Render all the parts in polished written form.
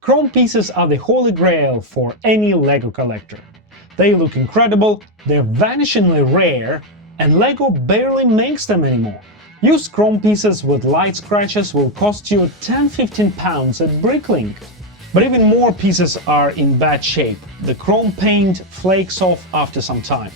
Chrome pieces are the holy grail for any LEGO collector. They look incredible, they're vanishingly rare, and LEGO barely makes them anymore. Used chrome pieces with light scratches will cost you £10–15 at Bricklink. But even more pieces are in bad shape. The chrome paint flakes off after some time.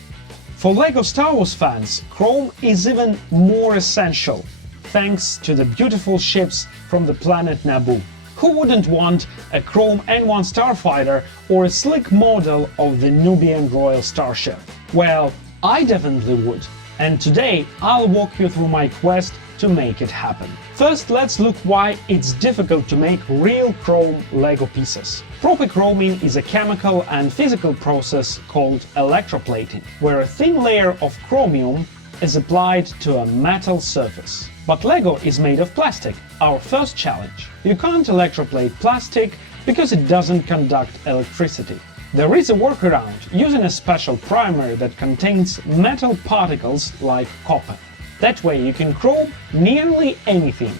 For LEGO Star Wars fans, chrome is even more essential, thanks to the beautiful ships from the planet Naboo. Who wouldn't want a chrome N-1 Starfighter or a sleek model of the Nubian Royal Starship? Well, I definitely would, and today I'll walk you through my quest to make it happen. First, let's look why it's difficult to make real chrome LEGO pieces. Proper chroming is a chemical and physical process called electroplating, where a thin layer of chromium is applied to a metal surface. But LEGO is made of plastic, our first challenge. You can't electroplate plastic because it doesn't conduct electricity. There is a workaround, using a special primer that contains metal particles like copper. That way you can chrome nearly anything.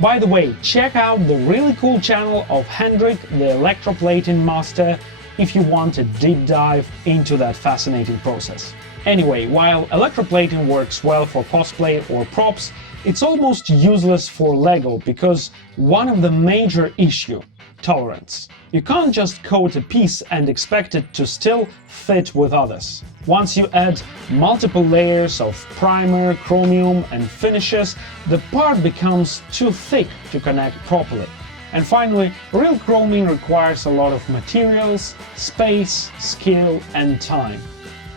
By the way, check out the really cool channel of Hendrik, the electroplating master, if you want a deep dive into that fascinating process. Anyway, while electroplating works well for cosplay or props, it's almost useless for LEGO because one of the major issues: tolerance. You can't just coat a piece and expect it to still fit with others. Once you add multiple layers of primer, chromium and finishes, the part becomes too thick to connect properly. And finally, real chroming requires a lot of materials, space, skill and time.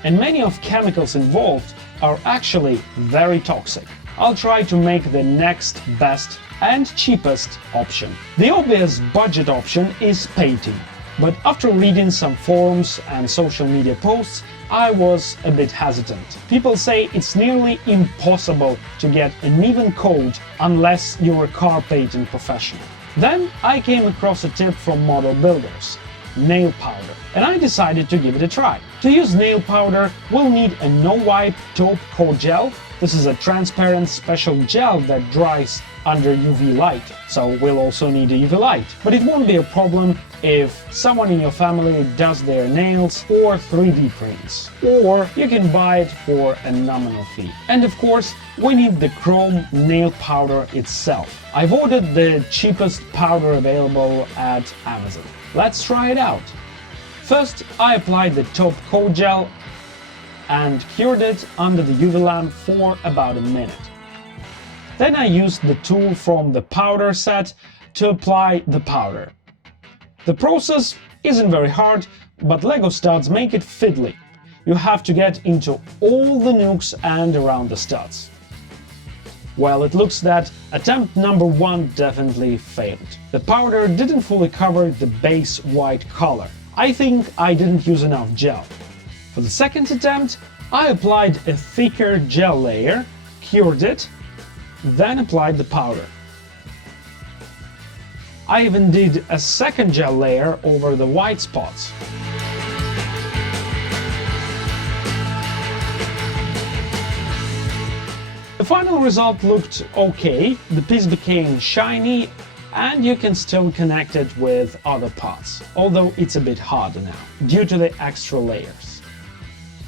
And many of chemicals involved are actually very toxic. I'll try to make the next best and cheapest option. The obvious budget option is painting, but after reading some forums and social media posts, I was a bit hesitant. People say it's nearly impossible to get an even coat unless you're a car painting professional. Then I came across a tip from model builders: nail powder, and I decided to give it a try. To use nail powder, we'll need a no-wipe taupe coat gel. This is a transparent special gel that dries under UV light, so we'll also need a UV light. But it won't be a problem if someone in your family does their nails or 3D prints, or you can buy it for a nominal fee. And of course, we need the chrome nail powder itself. I've ordered the cheapest powder available at Amazon. Let's try it out. First, I applied the taupe coat gel and cured it under the UV lamp for about a minute. Then I used the tool from the powder set to apply the powder. The process isn't very hard, but LEGO studs make it fiddly. You have to get into all the nooks and around the studs. Well, it looks that attempt number 1 definitely failed. The powder didn't fully cover the base white color. I think I didn't use enough gel. For the second attempt, I applied a thicker gel layer, cured it, then applied the powder. I even did a second gel layer over the white spots. The final result looked okay, the piece became shiny and you can still connect it with other parts, although it's a bit harder now, due to the extra layers.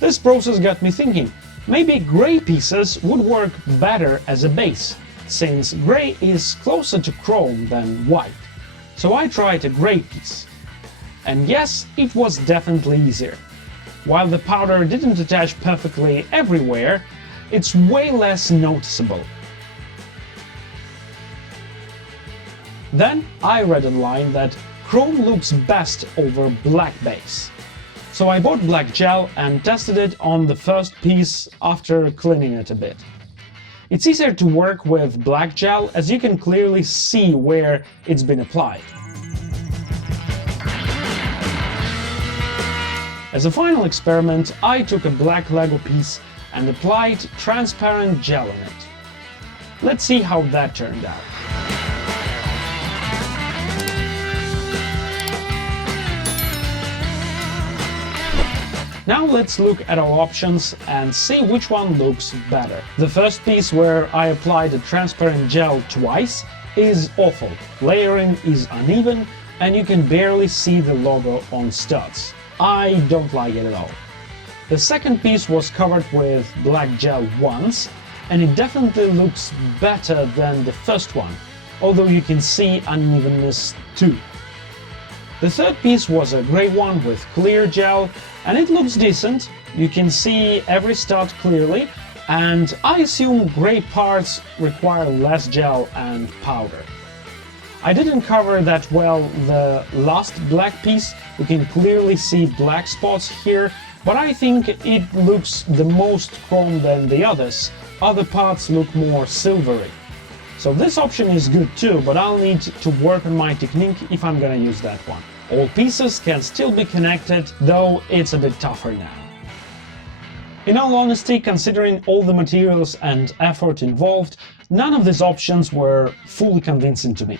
This process got me thinking, maybe grey pieces would work better as a base, since grey is closer to chrome than white. So I tried a grey piece. And yes, it was definitely easier. While the powder didn't attach perfectly everywhere, it's way less noticeable. Then I read online that chrome looks best over black base. So I bought black gel and tested it on the first piece after cleaning it a bit. It's easier to work with black gel as you can clearly see where it's been applied. As a final experiment, I took a black LEGO piece and applied transparent gel on it. Let's see how that turned out. Now let's look at our options and see which one looks better. The first piece, where I applied a transparent gel twice, is awful. Layering is uneven and you can barely see the logo on studs. I don't like it at all. The second piece was covered with black gel once, and it definitely looks better than the first one, although you can see unevenness too. The third piece was a grey one with clear gel, and it looks decent. You can see every stud clearly, and I assume grey parts require less gel and powder. I didn't cover that well the last black piece. You can clearly see black spots here, but I think it looks the most chrome than the others. Other parts look more silvery. So this option is good too, but I'll need to work on my technique if I'm gonna use that one. All pieces can still be connected, though it's a bit tougher now. In all honesty, considering all the materials and effort involved, none of these options were fully convincing to me.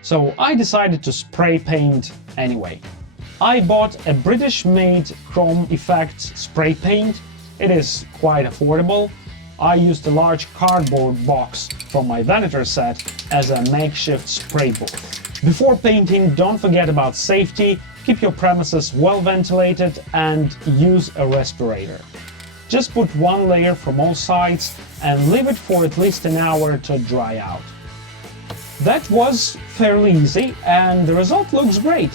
So I decided to spray paint anyway. I bought a British-made chrome effect spray paint. It is quite affordable. I used a large cardboard box from my Venator set as a makeshift spray booth. Before painting, don't forget about safety, keep your premises well ventilated and use a respirator. Just put one layer from all sides and leave it for at least an hour to dry out. That was fairly easy and the result looks great.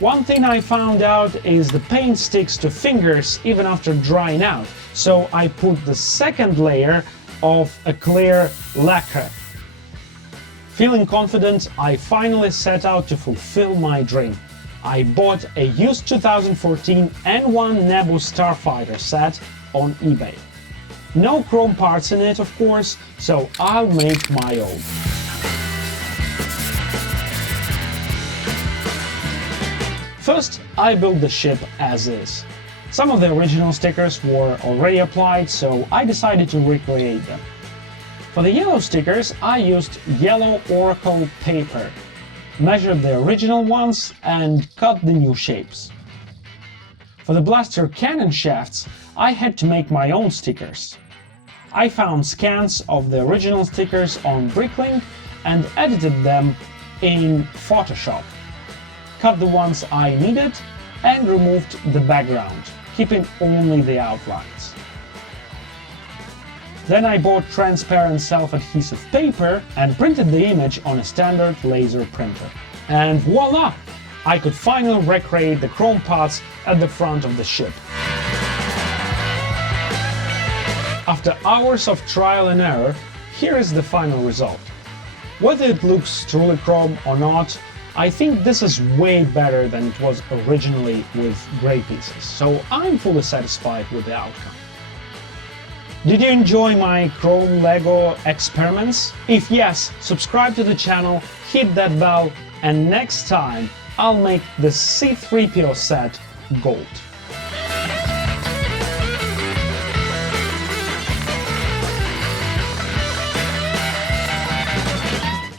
One thing I found out is the paint sticks to fingers even after drying out, so I put the second layer of a clear lacquer. Feeling confident, I finally set out to fulfill my dream. I bought a used 2014 N-1 Starfighter set on eBay. No chrome parts in it, of course, so I'll make my own. First, I built the ship as is. Some of the original stickers were already applied, so I decided to recreate them. For the yellow stickers, I used yellow Oracle paper, measured the original ones and cut the new shapes. For the blaster cannon shafts, I had to make my own stickers. I found scans of the original stickers on Bricklink and edited them in Photoshop. Cut the ones I needed and removed the background, keeping only the outlines. Then I bought transparent self-adhesive paper and printed the image on a standard laser printer. And voila! I could finally recreate the chrome parts at the front of the ship. After hours of trial and error, here is the final result. Whether it looks truly chrome or not, I think this is way better than it was originally with grey pieces, so I'm fully satisfied with the outcome. Did you enjoy my chrome Lego experiments? If yes, subscribe to the channel, hit that bell, and next time I'll make the C-3PO set gold.